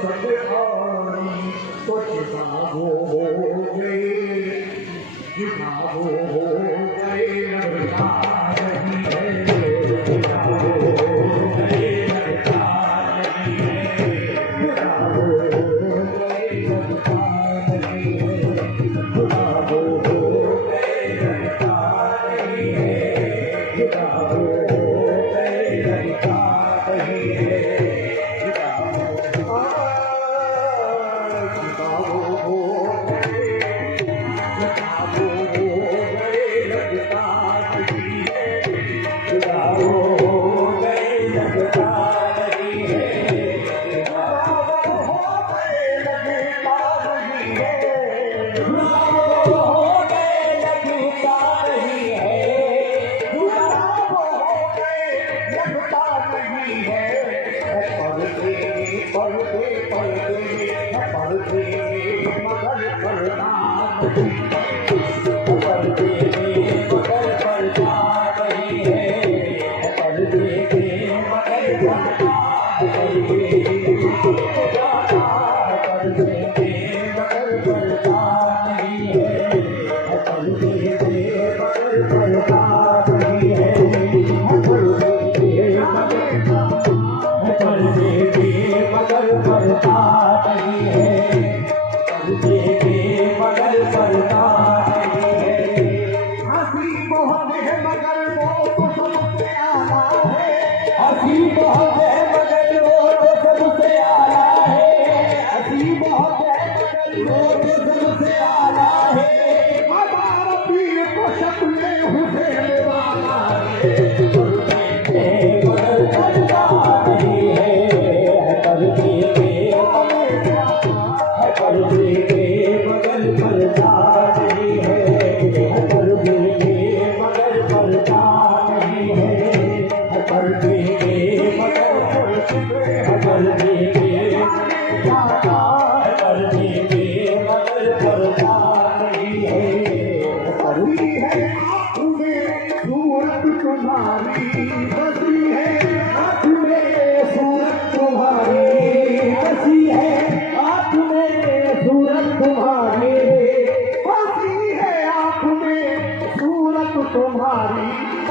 सब आनी तो चिताओगे लगता नहीं है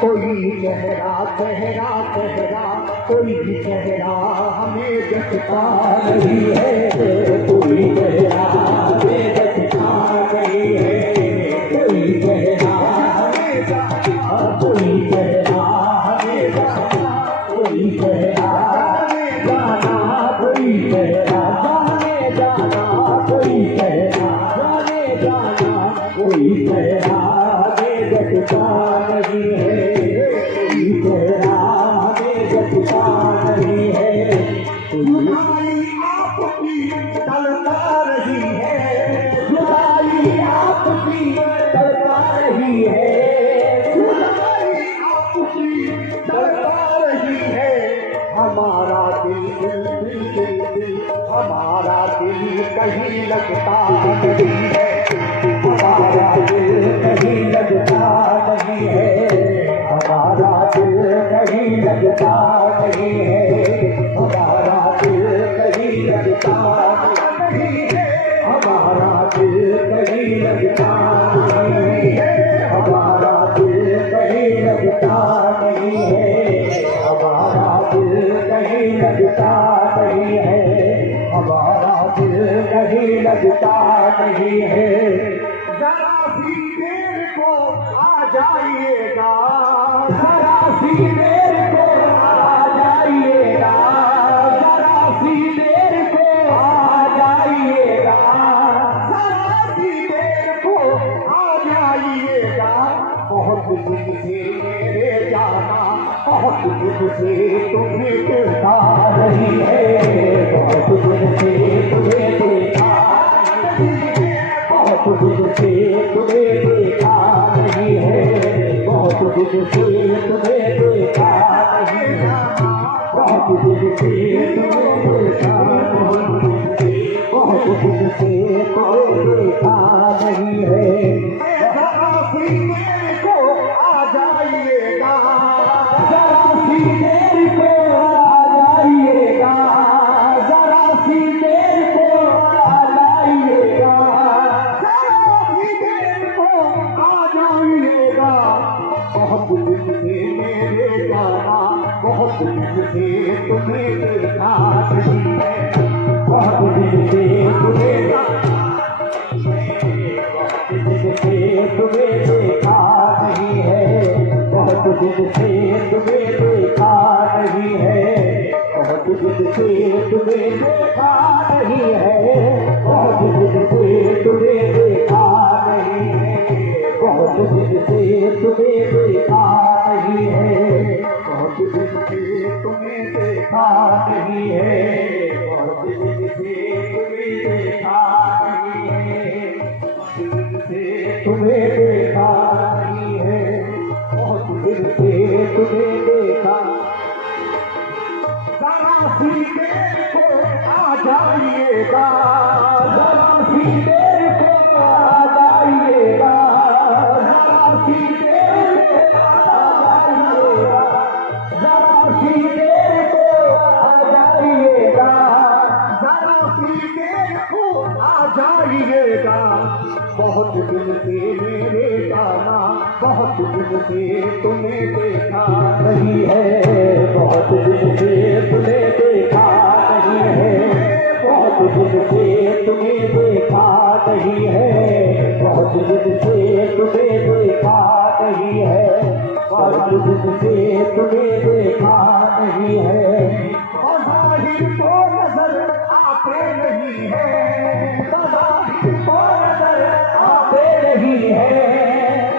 कोई चेहरा चेहरा चेहरा कोई चेहरा हमें जचता नहीं है, कोई चेहरा हमें जचता नहीं है, कोई चेहरा हमें जचता, कोई चेहरा हमें जचता, कोई चेहरा हमें जाना, कोई चेहरा जाने जाना, कोई चेहरा जाने जाना, कोई चेहरा हमें जचता नहीं है, जुदाई आपकी तड़पा रही है, जुदाई आपकी तड़पा रही है, जुदाई आपकी तड़पा रही है, हमारा दिल दिल दिल दिल दिल हमारा दिल कहीं लगता नहीं है, हमारा दिल कहीं लगता नहीं है, हमारा दिल कहीं लगता नहीं है, हमारा दिल कहीं लगता नहीं है, हमारा दिल कहीं लगता नहीं है, हमारा दिल कहीं लगता नहीं है, हमारा दिल कहीं लगता नहीं है, हमारा दिल कहीं लगता नहीं है। जरा सी देर को आ जाइएगा, जरा सी देर को आ जाइएगा, जरा सी देर को आ जाइएगा, जरा सी देर को आ जाइएगा, बहुत दिन से मेरे जाना, बहुत दिन से तुम्हें देखा नहीं है, बहुत दिन से तुम्हें देखा नहीं है, बहुत दिन से तुम्हें देखा नहीं है, बहुत दिन से तुम्हें देखा नहीं है, बहुत दिन से तुम्हें देखा नहीं है, बहुत दिन से तुम्हें देखा नहीं है। जरा सी देर को आ जाइएगा, जरा सी देर को आ जाइएगा, जरा सी देर बहुत दिन से मेरे जाना, बहुत दिन से तुम्हें देखा नहीं है, बहुत दिन से तुम्हें देखा नहीं है, बहुत दिन से तुम्हें देखा नहीं है, बहुत दिन से तुम्हें देखा नहीं है, बहुत दिन से तुम्हें देखा नहीं है, बहुत दिन से तुम्हें देखा नहीं है, बहुत दिन से तुम्हें देखा नहीं है, बहुत दिन से तुम्हें देखा नहीं है, तुम्हें देखा नहीं है, बहुत दिन से तुम्हें देखा। जरा सी देर को आ जाइएगा, जरा सी देर को आ जाइएगा, जरा सी देर को आ जाइएगा, जरा सी देर को आ जाइएगा, जरा सी देर को आ जाइएगा। बहुत दिन से मेरे जाना, बहुत दिन से तुम्हें देखा नहीं है, बहुत दिन से तुम्हें देखा नहीं है, बहुत दिन से तुम्हें देखा नहीं है, बहुत दिन से तुम्हें देखा नहीं है, बहुत दिन से तुम्हें देखा नहीं है। बाज़ाहिर को नजर आते नहीं है, बाज़ाहिर को नजर आते नहीं है,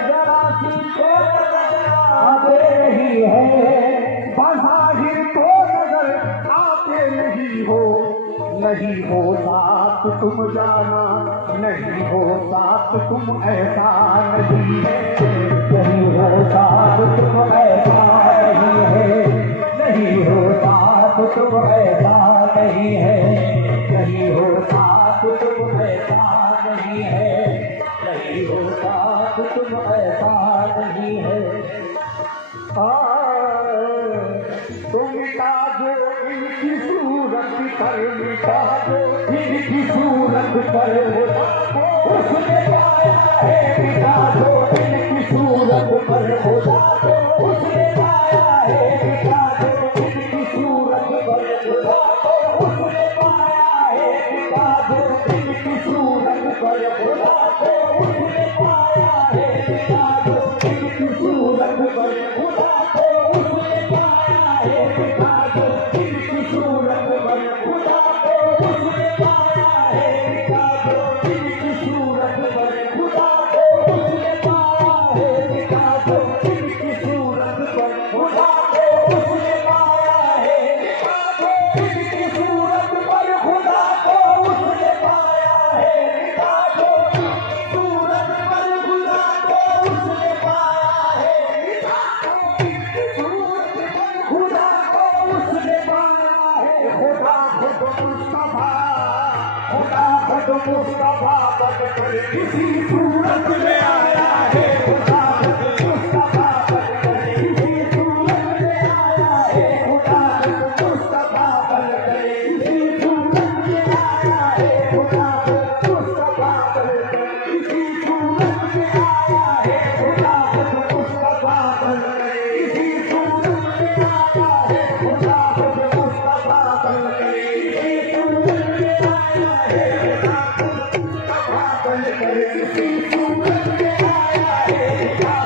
जरा सी को नजर आते नहीं है, बाज़ाहिर को नजर आते नहीं हो, नहीं हो साथ तुम जाना, नहीं हो साथ तुम ऐसा नहीं है, नहीं हो साथ तुम ऐसा नहीं है, नहीं हो साथ तुम ऐसा नहीं है, नहीं हो साथ तुम ऐसा नहीं है, नहीं हो साथ तुम ऐसा नहीं है। तुम मिटा दो इनकी सूरत कर, मिटा दो इनकी सूरत कर, उसने पाया है, मिटा दो इनकी सूरत पर, खुदा को उसने पाया है, मिटा दो इनकी सूरत पर, खुदा को उसने पाया है, मिटा दो इनकी सूरत पर, खुदा को उसने पाया है, मिटा दो इनकी सूरत पर, खुदा को उसने पाया है, मिटा दो इनकी सूरत पर, खुदा को उसने पाया है, मिटा दो इनकी सूरत पर, खुदा को उसने पाया है, मिटा दो इनकी सूरत पर, खुदा को उसने पाया है, मिटा दो इनकी सूरत पर, खुदा को उसने पाया है, मिटा दो सूरत पर, खुदा को उसने पाया है, मिटा दो इनकी सूरत पर, खुदा को उसने पाया है। खुदा खुद मुस्तफा, खुदा खुद मुस्तफा बनकर किसी सूरत में आया है, खुदा खुद मुस्तफा बनकर किसी सूरत में आया है, खुदा खुद मुस्तफा बनकर किसी सूरत में आया है, खुदा खुद मुस्तफा बनकर किसी सूरत में आया है, खुदा खुद मुस्तफा बनकर किसी सूरत में आया है, खुदा खुद मुस्तफा बनकर किसी सूरत में आया है, खुदा खुद मुस्तफा बनकर किसी सूरत में आया है, खुदा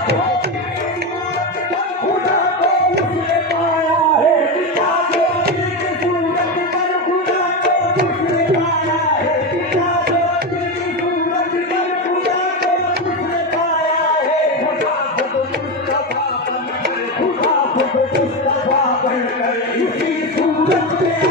को उसने पाया है, मिटा दो इनकी सूरत पर, खुदा को उसने पाया है, मिटा दो इनकी सूरत पर, खुदा को उसने पाया है, खुदा खुद मुस्तफा बनकर, खुदा खुद मुस्तफा बनकर इसी सूरत में